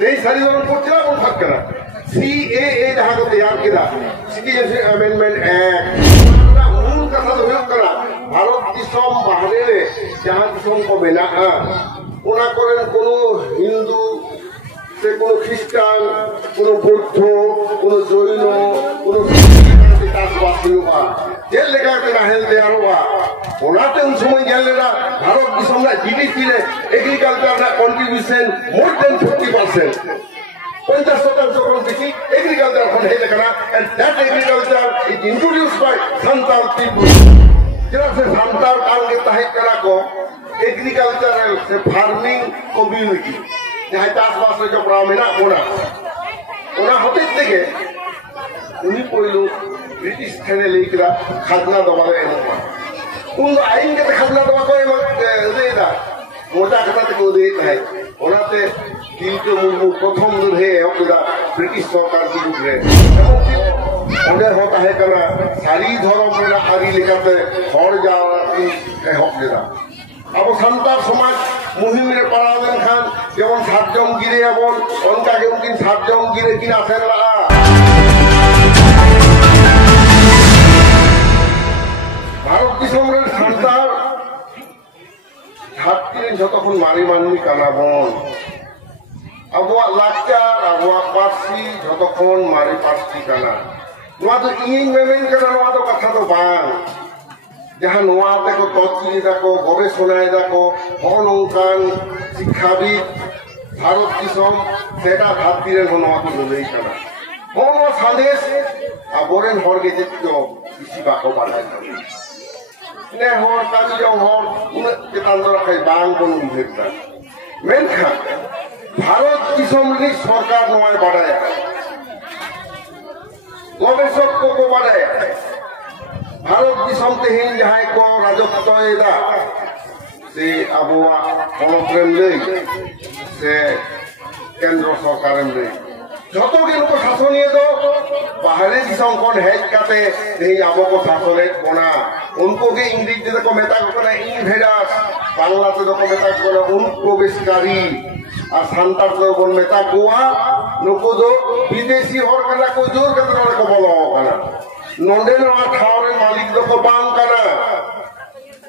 तेईस सारी धरम पड़ता है उन फट करा CAA जहाँ को तैयार किया सिटीजनशिप अमेंडमेंट एक्ट मूल कथा तो हुआ करा भारत दिसम बाहरे जहाँ दिसम को बना उना करें कोनो हिंदू से कोनो ख्रिस्टान कोनो बौद्ध कोनो जैन कोनो चाषबासी हुआ जेल लेकर के नाहेल तैयार हुआ उनाते उन समय जेल लेना भारत दिसम ना GDP ने एग्रीकल्चर ना कंट्रीब्यूशन मोर देन 50% 50% बेশি एग्रीकल्चर फंड है लेकर and that agriculture is introduced by Santal people जरा से Santal काल के तहत करा को एग्रीकल्चरल से फार्मिंग कम्युनिटी जहाँ चाषबास जो प्रामिना उना होते थे उन्हीं कोई लोग ब्रिटिश थे लेकर खाजना दबा गए उन आइन के खाजना दबा को दे दा मोटा कथा तक दे है उनाते दिल के मुर्मू प्रथम लड़े होगा ब्रिटिश सरकार की गुजरे उन्हें होता है करा सारी धर्म में आदि लेकर हर जा होगा अब संतार समाज मुहिम में पढ़ा खान जेमन 7 जन गिरे एबन उनका के उनकिन 7 जन गिरे किना सेन ला भारत दिसम रे संतार धरती जतखन मारी मानवी कानाबन अबुआ लाचार अबुआ पार्सी जतखन मारी पार्सी काना नोआ तो इं मेमेन कना नोआ तो कथा तो बांग जहाँ नोआते को तौची दाको गवेषणाय दाको हनोंकान शिक्षाविद भारत दिसम सेटा धरती रे नोआ तो लई कना हनो संदेश आबोरेन हर के जेतो किसी बाको बालाय ने हर काजी जो हर उन चेतन रखे बांग बन उठता मेनखा भारत दिसम री सरकार नोआ बढ़ाया गवेषक को बढ़ाया भारत दिसम तेहन जहाँ को राजत्व से आबुआ गणतंत्र ले से केंद्र सरकार ले जतो के लोग शासन ये तो बाहरी दिसम कौन है कहते नहीं आबो को शासन बना उनको के इंग्लिश जो को मेता को ना इनवेडर्स बांग्ला तो को मेता को ना उन प्रवेशकारी और संतार तो बन मेता कोआ नुको जो विदेशी और कना को जोर कतरा को बोलो कना नोंडे नवा ठावरे मालिक दो को बांग कना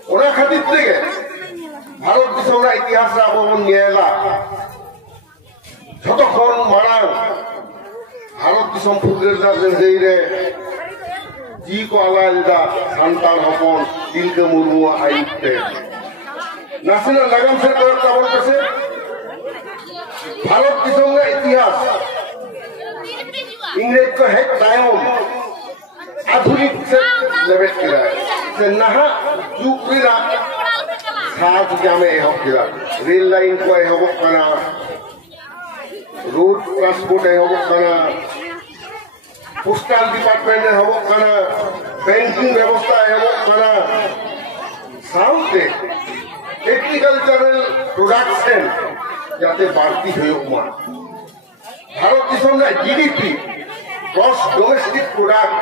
ओना खातिर ते भारत दिसम रा इतिहास रा बन नेला যতক্ষণ মারাং भारत दिसम फुद्रेर दा जेई रे जी को आलादा संतान हपन दिलके मुर्मू आयुक्ते नासिना लगाम से तो काबल कसे भारत दिसम रा इतिहास इंग्रेज को है टाइम आधुनिक से लेवेट किया से नहा जुकरीरा साथ जामे हो किया रेल लाइन को है हो कना रोड ट्रांसपोर्ट है हो कना पोस्टल डिपार्टमेंट है हो कना बैंकिंग व्यवस्था है हो कना साउथे एग्रीकल्चरल प्रोडक्शन जाते बाढ़ती है हुआ भारत दिसम ना GDP ग्रॉस डोमेस्टिक प्रोडक्ट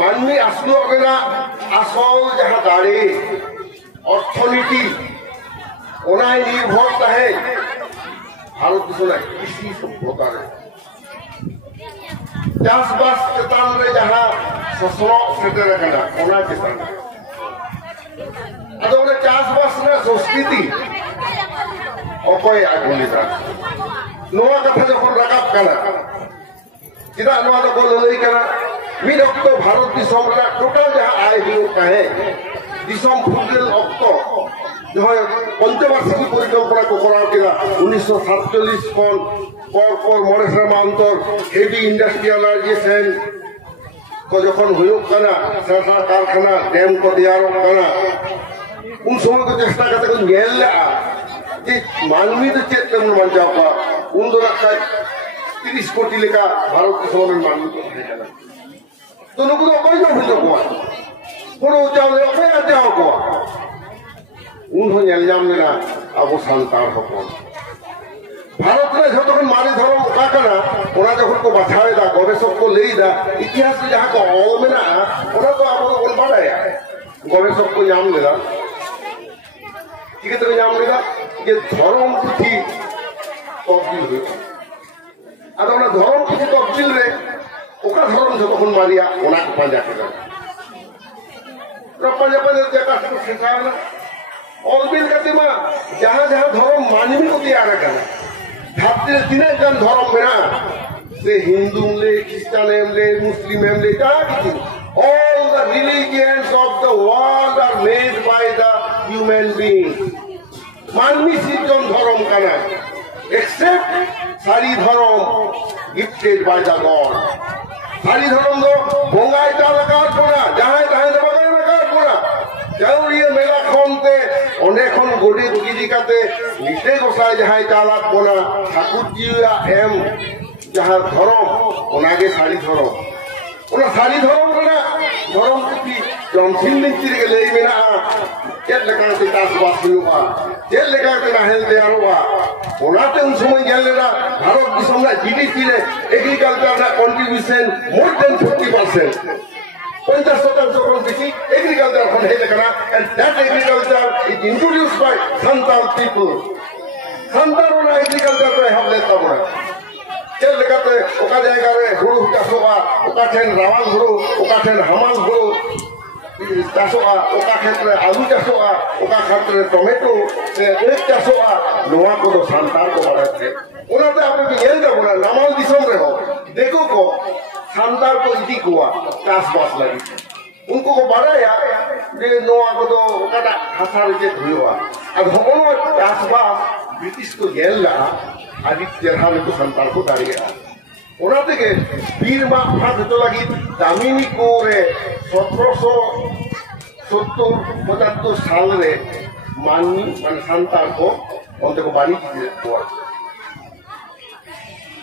मानवी असलो अगला असल जहाँ दाड़े अर्थनीति ओना निर्भर है भारत दिसम ना कृषि सभ्यता रे चाषबास चेतान रे जहाँ ससलो सेटर कना ओना चेतान अदो ओना चाषबास ना संस्कृति अकोय आगुलिता नोआ कथा जखन राकाब कना चिदा नोआ तो को लई कना मिड अक्टो भारत दिसम रे टोटल जहाँ आय हियो कहे दिसम फुटल अक्टो जो पंचवार्षिकी परिकल्पना को करा किया 1947 कौन पर मरेश्वर मांतर हेवी इंडस्ट्रियलाइजेशन को जखन हुयो कना सरसा कारखाना डैम को तैयार कना उन समय को चेष्टा करते को नेल जे मानवी तो चेत में बचाव का उन दो रखा 30 कोटी लेका भारत के सोने मानवी को भेजना तो लोगों को कोई जो भेजो को कोनो चावले अपने आते हो को उन्होंने एल्जाम लेना अब संतार हपन भारत में जो तो मारे धर्म का करना उन्हें जब को बचाए दा गवेषक को ले दा इतिहास जहाँ को ऑल में ना उन्हें तो आप लोग बढ़ाया गवेषक को नाम लेगा ठीक है तो नाम लेगा ये धर्म थी तो भी हुई ᱟᱫᱚ ᱚᱱᱟ ᱫᱷᱚᱨᱚᱢ ᱠᱤᱪᱷᱩ ᱛᱚᱯᱥᱤᱞ ᱨᱮ ᱚᱠᱟ ᱫᱷᱚᱨᱚᱢ ᱡᱚᱛᱚ ᱠᱷᱚᱱ ᱢᱟᱨᱮᱭᱟ ᱚᱱᱟ ᱠᱚ ᱯᱟᱸᱡᱟ ᱠᱮᱫᱟ ᱯᱟᱸᱡᱟ ᱯᱟᱸᱡᱟ ᱛᱮ ᱚᱠᱟ ᱠᱚ ᱥᱮᱴᱟᱣᱱᱟ ᱚᱞ-ᱵᱤᱞ ᱠᱟᱛᱮ ᱢᱟ ᱡᱟᱦᱟᱸ ᱫᱷᱚᱨᱚᱢ ᱢᱟᱹᱱᱢᱤ ᱠᱚ ᱛᱮᱭᱟर ᱟᱠᱟᱱᱟ ᱫᱷᱟᱹᱨᱛᱤ ᱨᱮ ᱛᱤᱱᱟᱹᱜ ᱜᱟᱱ ᱫᱷᱚᱨᱚᱢ ᱢᱮᱱᱟᱜᱼᱟ से हिंदू ले क्रिश्चियन ले मुस्लिम ले all the religions of the world are made by the human being मानवी सिर्जन धर्म काना except सारी धर्म gifted by the Lord सारी धर्म दो बोंगाई तालकार कोना जहां जहां दबागान नकार कोना जाउरिया मेला खनते ओने खन गोडी दुगी काते निते गोसाई जहां तालाक कोना ठाकुर जीया एम जहां धर्म ओनागे सारी धर्म ओना सारी धर्म कोना धर्म की जमसिन नीति के लेई मेना चेत लेका ते चासबास हुआ चेत लेका ते नाहेल तैयारवा ओनाते उन समय गेलेना भारत दिसम ना जीडीपी रे एग्रीकल्चर ना contribution more than 50% 50% kon bisi agriculture kon hele kana and that agriculture is introduced by Santal people Santal ona agriculture ko have leta bora चल लेकाते ओका जायगा रे हुड़ू चासोआ ओका ठेन रावण हुड़ू ओका ठेन हमाल हुड़ू चासोआ ओका क्षेत्र आलू चासोआ ओका क्षेत्र टमेटो से अनेक चासोआ नोआ को तो सांतार को बाड़ाते ओनाते आपने भी येल दा बोला नामाल दिसम रे हो देखो को सांतार को इदी कोआ चासबास लगी उनको को बाड़ाया जे नोआ को तो ओकाटा हासार जे धुयोआ अब होनो चासबास ब्रिटिश को येल ला आदित्य हाल को संतान को दाड़िया ओनाते के वीर मा भाग तो लगी दामिनी को रे 1770 साल रे माननी मान संतान को उनते को बारी की हुआ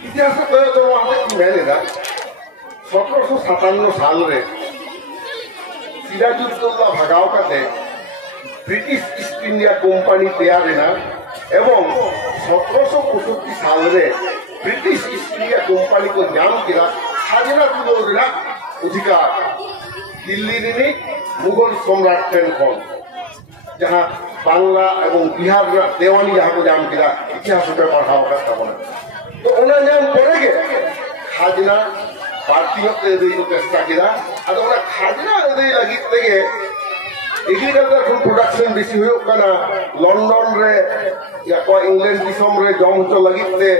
इतिहास को तो वहां से मैंने ना 1757 साल रे सिराजुद्दौला भगाव काते ब्रिटिश ईस्ट इंडिया कोम्पानी तैयार है ना एवं 1765 साल रे ब्रिटिश ईस्ट इंडिया कोम्पानी को नाम किया खाजना तुलोना अधिकार दिल्ली ने मुगल सम्राट ठेन खन जहां बांग्ला एवं बिहार देवानी जहां को नाम किया इतिहास पे पढ़ाओ करता बना तो ओना नाम पड़ेगे खाजना भारतीय ते दे को चेष्टा किया अदो ओना खाजना दे लगी तेगे एग्रीकल्चर फूड प्रोडक्शन बेसी हुयो कना लंदन रे या को इंग्लैंड दिसम रे जम तो लगिते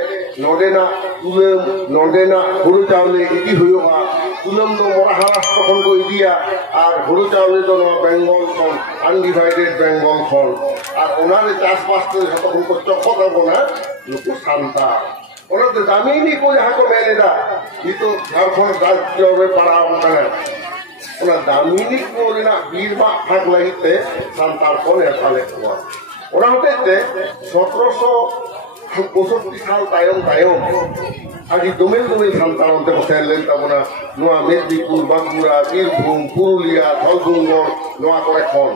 नोडेना तुलम नोडेना हुड़ू चावले इदी हुयो आ तुलम दो महाराष्ट्र खन को इदिया और हुड़ू चावले दो बेंगल खन अनडिवाइडेड बेंगल खन और ओनारे चासबास तो जतो को चखत बना नुकु शांता ओनाते दामिनी को जहां को मेलेदा ये तो झारखंड राज्य में पड़ा होना ओना दामिनी को रेना बीरमा भाग लगिते संतार को नेताले हुआ ओना होते 1765 साल तायम आदि दुमिल संतान उनते बसेल लेता बना नोआ मेदिनीपुर बांकुड़ा बीरभूम पुरुलिया धलदुंगर नोआ करे खन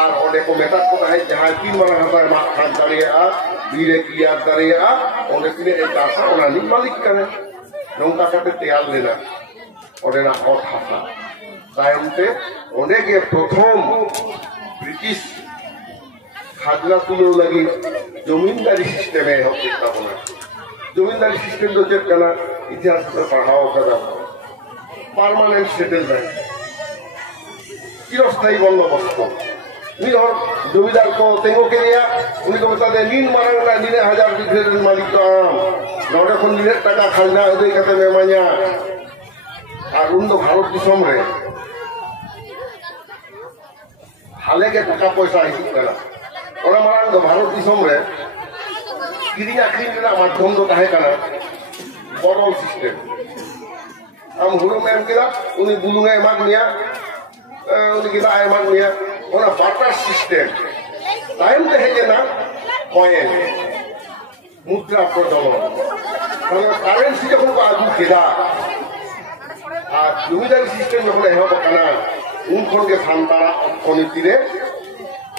और ओंडे को मेटा को है जहां तीन मारा हता मा खान दाड़िया बीरे किया दाड़िया ओंडे तिने एक आशा ओना नि मालिक कने नोंका काटे तैयार लेना ओडेना और हासा तायमते ओंडे के प्रथम ब्रिटिश खाजना तुलो लगी जमींदारी सिस्टम है होता बना जमींदारी सिस्टम तो चेक करना इतिहास में पढ़ाओ करा परमानेंट सेटलमेंट चिरस्थायी बंदोबस्त निहर जमींदार को तेंगो के दिया उनको बता दे नीन मारंगा नीने 1000 बिघे मालिक तो नोडे खन नीने टाका खाजना अदय कते मेमाया और उन दो भारत दिसम रे हाले के टाका पैसा हिसाब करा ओना मारंग दो भारत दिसम रे किरिया क्रीना माध्यम दो ताहे कना बॉटल सिस्टम हम हुड़ू में किला उनी बुलुंगे एमाक निया उनी किला एमाक निया ओना बाटर सिस्टम टाइम ते है ना कॉइन मुद्रा प्रचलन মানে কারেন্সি যখন আগু কেদা আর জমিদারি সিস্টেম যখন এহব কানা উন খনকে সান্তারা অর্থনীতিরে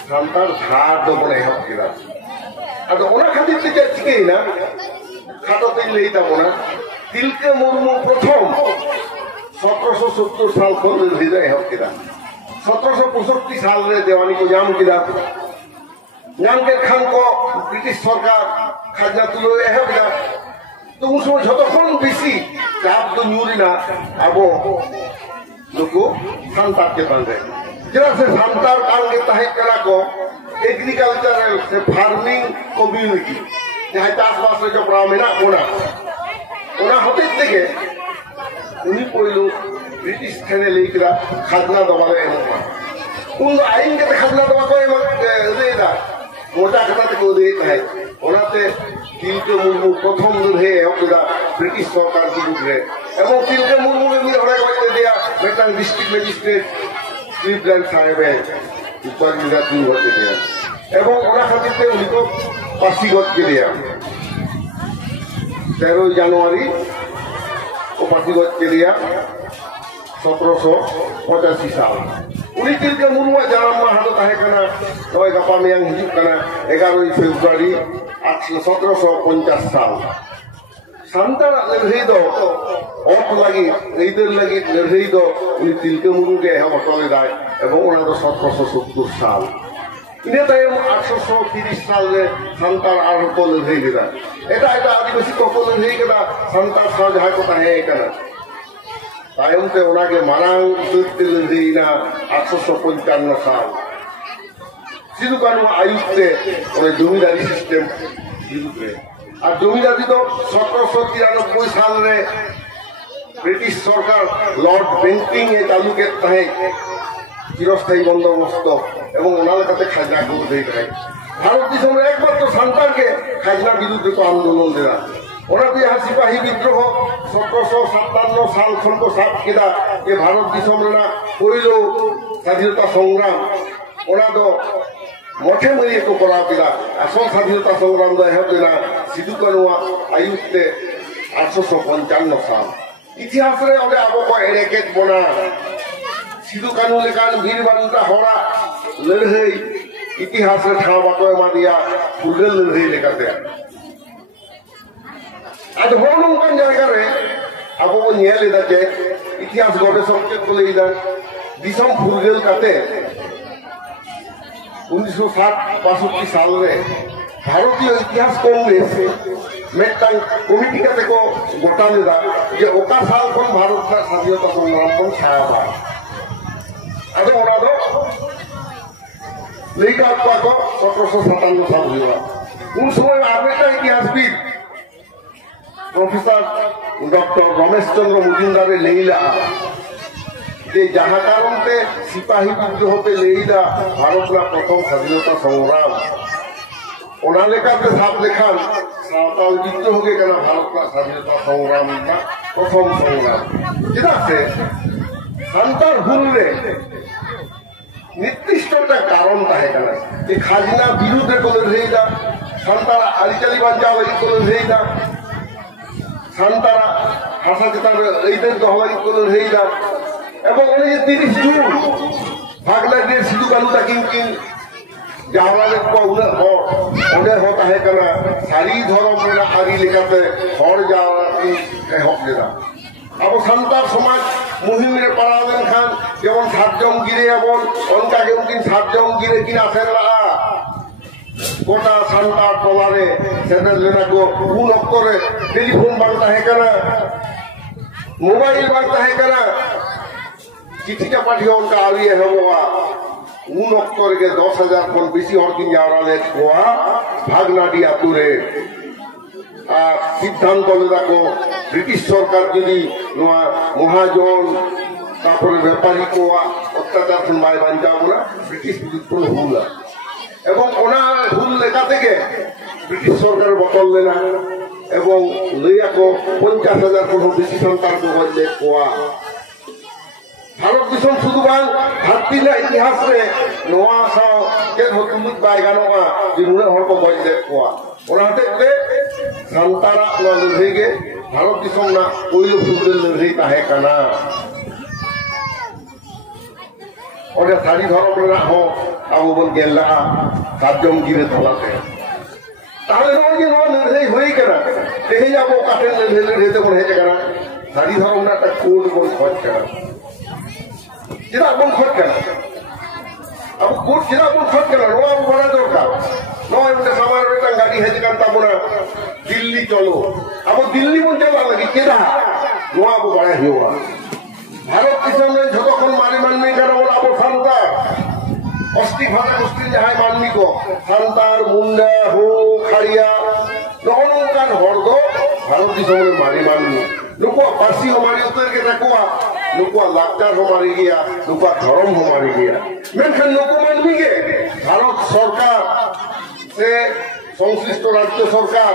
সান্তার ধার যখন এহব কেদা আর ওনা খাতির থেকে চিকেই না খাটোতে লেইতা না তিলকে মুর্মু প্রথম 1770 साल खन हृदय एहब केदा 1765 साल रे देवानी को नाम किया नाम के खान को ब्रिटिश सरकार खाजना तुलो एहब केदा तो उन समय যতক্ষণ বেশি চাপ তো ᱧᱩᱨ ᱮᱱᱟ ᱟᱵᱚ ᱱᱩᱠᱩ ᱥᱟᱱᱛᱟᱲ ᱪᱮᱛᱟᱱ ᱨᱮ ᱪᱮᱫᱟᱜ ᱥᱮ ᱥᱟᱱᱛᱟᱲ ᱠᱟᱱᱜᱮ ᱛᱟᱦᱮᱸ ᱠᱟᱱᱟ ᱠᱚ एग्रीकल्चरल से फार्मिंग कम्युनिटी जहाँ चाषबास रे जपड़ा मेना ओना होते तेगे उन्हीं पहिलो ब्रिटिश थाने लेकिरा खाजना दबा एमोमा उन आइन के खाजना दबा को देदा मोटा कथा को देता है ओनाते तिलके मुर्मू प्रथम लड़े होकदा ब्रिटिश सरकार विरुद्धে এবং तिलके मुर्मू ने हड़े गते दिया मेटांग डिस्ट्रिक्ट मैजिस्ट्रेट क्लिवलैंड साहेबे ऊपर निरा दिन होते दिया এবং ওনা খাতিতে উনি তো পাসিগত কে দিয়া 13 জানুয়ারি ও পাসিগত কে দিয়া 1785 সাল উনি তিলকে মুর্মু জানাম মাহাত তাহে কানা নয় গাপা মেয়াং হিজুক কানা 11 ফেব্রুয়ারি 1750 সাল সান্তার লড়াই দো অত লাগি এইদের লাগি লড়াই দো উনি তিলকে মুর্মুকে হটলে দেয় এবং ওনা তো 1770 সাল इन्हें तो 1830 साल में संतार आर को लड़ाई किया ऐसा आदिवासी को लड़ाई किया संतार साल जहाँ को ताहे करना तायम से उन्हें के मारांग सुत्ती लड़ाई ना 1855 साल सिद्धू कानू आयुक्त से उन्हें जमींदारी सिस्टम विरुद्ध और जमींदारी तो 1793 साल में ब्रिटिश सरकार लॉर्ड बेंटिंग ये चालू के ताहे চিরস্থায়ী বন্দোবস্ত এবং ওনাদের কাছে খাজনা করে দেয় ভারত দেশের একমাত্র সন্তানকে খাজনা বিরুদ্ধে তো আন্দোলন দেয়া ওনাকে यहाँ सिपाही विद्रोह 1757 साल खन को साथ किया ये भारत देशम ना पहिलो स्वाधीनता संग्राम ओना तो मठे मरिए को करा किया असल स्वाधीनता संग्राम दो है देना सिद्धू कानू आयुक्ते 1855 साल इतिहास रे ओले आबो को एरेकेट बना सिद्धू कानू लेकान वीर बानुता होड़ा लड़ाई इतिहास रे ठाव बाको एमा दिया फुरगल लड़ाई लेकाते आज होनम कान जायगा रे आबो को नेल लेदा जे इतिहास गोटे सबजेक्ट को लेदा दिसम फुरगल काते 1962 साल रे भारतीय इतिहास कांग्रेस मेटांग कमिटी काते को गोटा लेदा जे ओका साल कोन भारत का स्वाधीनता संग्राम कोन छाया अदो ओना दो लेका को 1757 साल हुआ उन समय आर्मेटा इतिहासविद प्रोफेसर डॉक्टर रमेश चंद्र मुजुमदार लेइला जे जहाँ कारण ते सिपाही विद्रोह पे लेइला भारत का प्रथम स्वाधीनता संग्राम ओना लेकाते साफ लेखान सावताल विद्रोह के कना भारत का स्वाधीनता संग्राम का प्रथम संग्राम जेदा से संतार हुलरे निर्दिष्ट कारण ताहेकाना ये खाजना विरुद्धे को लड़ाईदा संतारा आलिचाली बांचा लगी को लड़ाईदा संतारा भाषा चेतान एइदेर दह लगी को लड़ाईदा एवं 30 जून बांग्लादेश सिद्धू कानू ताकिन किन जावलाले को उन्हें होता है कना सारी धर्म में आरी लेकाते हर जावला की एहब लेदा अब संतार समाज मुहिम रे पड़ावेन खान जेमन 7 जन गिरे एबन उनका के उनकिन 7 जन गिरे किना सेनला गोटा संतार टोलारे सेनल लेना को उन अक्तरे टेलीफोन बांगता है कना मोबाइल बांगता है कना चिट्ठी का पाठियो उनका आलिए होवा उन अक्तरे के 10,000 कोन बेसी और दिन जावराले कोआ भागना दिया तुरे सिद्धांत को ब्रिटिश सरकार जी महाजन व्यापारी को अत्याचार बाय बांचाबना ब्रिटिश हुल एवं हुल लेका ब्रिटिश सरकार बतल लेना एवं लैया को 50,000 को बेसि संतान को गले कोआ भारत दिसम शुधु बांग भारतीय इतिहास रे नोआ साव के तुलुत बाय गानोआ जे नुने हर को गले कोआ ओनाते संतारा लड़ाई के भारत दिसम ना पहिलो फुटबल लड़ाई ताहे काना और सारी धर्म रे हो अब बन गेला 7 जन गिरे तलाते ताले नो जे नो लड़ाई होई करा देहे जाबो काटे लड़ाई ते बन हेजे करा सारी धर्म ना ता कोड बन खोज करा जेदा बन खोज करा अब कोड जेदा बन खोज करा नो अब बड़ा दरकार नॉय उनके सामान बेटा गाड़ी है जगह ताबुना दिल्ली चलो अब दिल्ली बन चला लगी केदा नोआ अब बड़ा ही हुआ भारत दिसम में जो कौन मारी मानमी कर वो अब सांतार अस्ति भाषा मुस्लिम जहाँ मानमी को सांतार मुंडा हो खड़िया दोनों का हर्दो भारत दिसम में मारी मानमी नुकुआ पारसी हमारी उतर के रखुआ नुकुआ लाचार हमारी गया नुकुआ धर्म हमारी गया मेंखन नुकु मानमी के भारत सरकार से संश्लिष्ट राज्य सरकार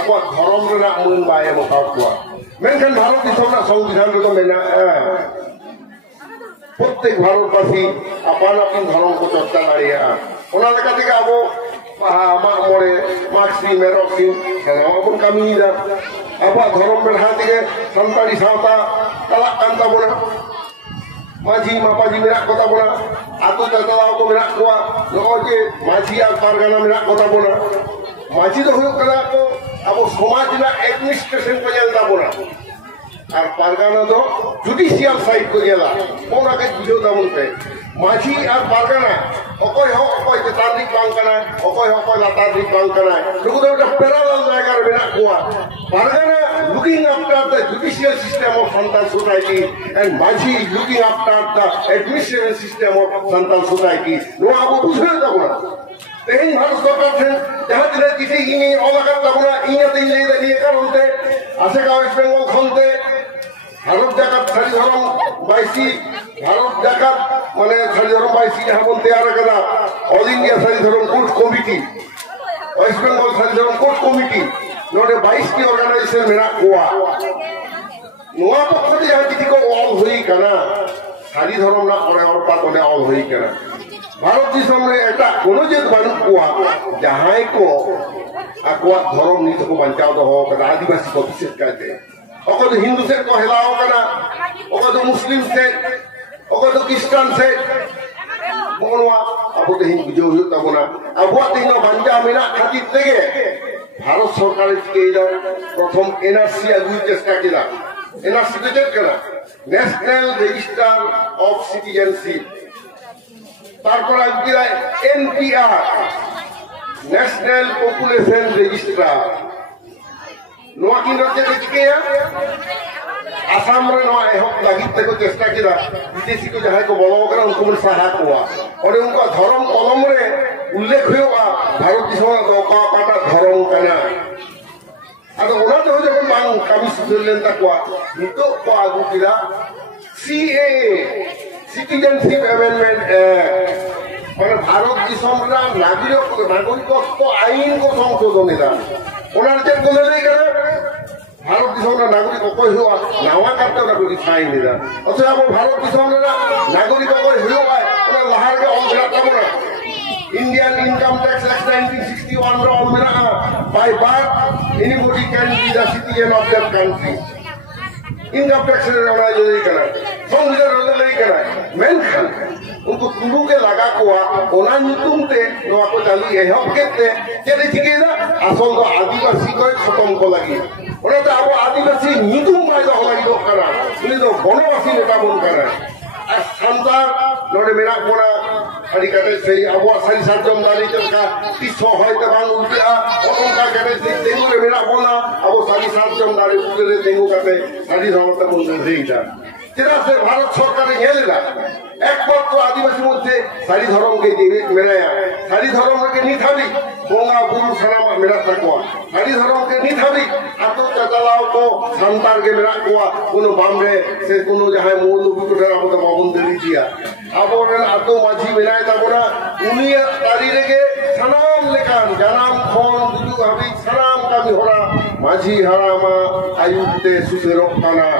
अकुआ धर्म रे मुन बाये मताकुआ मेंखन भारत दिसम ना संविधान रे तो मेना प्रत्येक भारतवासी अपन अपन धर्म को चर्चा दाड़िया ओना लेका থেকে আবো মাক মরে মাক্সি মেরকি সেনাবন কামিদা আবো ধর্ম বেড়া থেকে সন্তানি সাঁওতা তালাক কান্তা বনা মাঝি মাপাজি মেরা কথা বনা আতু তালাও কো মেরা কোয়া নগে মাঝি আর পারগানা মেরা কথা বনা মাঝি তো হইও কলা তো আবো সমাজ না এডমিনিস্ট্রেশন কো জালদা বনা আর পারগানা তো জুডিশিয়াল সাইড কো গেলা ওনাকে বুঝো দামন পে মাঝি আর পারগানা অকয় হ অকয় তারিক বাংকানা অকয় অকয় লাতারিক বাংকানা নুকু তো একটা প্যারালাল জায়গার বেনা কোয়া Pargana looking after the judicial system of Santal society and Maji looking after the administration system of Santal society no abu bujhe dabona tehin bharat sarkar the jahan dile kisi ini olakat dabona inya din le diye karonte ase ka West Bengal khonte Bharat জাকাত খালি ধরম bye see Bharat জাকাত মানে খালি ধরম bye see যাহা বলতে আর কাদা all India খালি ধরম court committee West Bengal খালি ধরম কোর্ট কমিটি नोटे 22 की ऑर्गेनाइजेशन मेरा कोआ नोआ पक्ष से जहाँ किसी को ऑल हुई करना सारी धर्म ना और पात उन्हें ऑल हुई करना भारत दिसम में ऐसा कोनो जेत बानु कोआ जहाँ को अकुआ धर्म नीति को बंचाव तो हो करना आदिवासी को विशेष कहते हैं ओको तो हिंदू से को हिलाओ करना ओको तो मुस्लिम से ओको तो क्रिश्चियन से बोलवा अब तो हिंदू जो हो तब ना अब वो तीनों बंजा मेरा खातिर देंगे भारत सरकार प्रथम एनआरसी आगुई चेष्टा किया एनआरसी तो चेक करा नेशनल रजिस्टर ऑफ सिटीजनशिप तारपर आगुई एनपीआर नेशनल पॉपुलेशन रजिस्टर नोआ की नोचे चिकेया आसाम रे नोआ एहब लागित ते को चेष्टा किया विदेशी को जहां को बोलो करा उनको मन सहायक हुआ और उनका धर्म कलम रे उल्लेख हुआ भारत दिसम का पाटा धर्म कना अद ओना तो जब मांग कमी स्विट्जरलैंड तक हुआ नितो को आगु किला सीएए सिटीजनशिप अमेंडमेंट एक्ट माने भारत दिसम रा नागरिकत्व आईन को संशोधन निदा ओना चेक को ले करे भारत दिसम रा नागरिक कोई हुआ नावा करते ना कोई फाइन निदा अच्छा अब भारत दिसम रा नागरिक कोई हुआ ओना लहार के ऑल बेटा तब Indian Income Tax Act 1961 रो ऑल मेरा by birth anybody can be the citizen of that country income tax रे वाला ये करा संविधान रे ले करा मेंशन उनको तुलु के लगा कोआ ओना नितुम ते नो को चालू ए हब केते केते चिकेदा असल तो आदिवासी को खत्म को लगी ओना तो अब आदिवासी नितुम फायदा हो लगी तो करा इने तो वनवासी नेता बन करा संतार नोडे मेरा कोना हरी कटे से अब सारी साजम दाली चलका पीछो है तो बांग उल्टा और उनका कटे से तेंगु रे मेरा बोला अब सारी साजम दाली उल्टे तेंगु कटे सारी समस्त मुंडे देईता तेरा से भारत सरकार ने लेला एक बार तो आदिवासी मध्य सारी धर्म के जीवे मेराया सारी धर्म के निथाबी बोंगा गुरु सलाम मेरा तकवा सारी धर्म के निथाबी आतो चलाओ तो संतार के मेरा कोआ कोनो बामरे से कोनो जहां मूल उठा अब तो बाबुन दे दिया अब आतो माझी मेराय ताबोना उनिया तारी लेके सलाम लेकान जनाम खोन दुजु हबी सलाम कामी होरा माझी हरामा आयुते सुसेरो खाना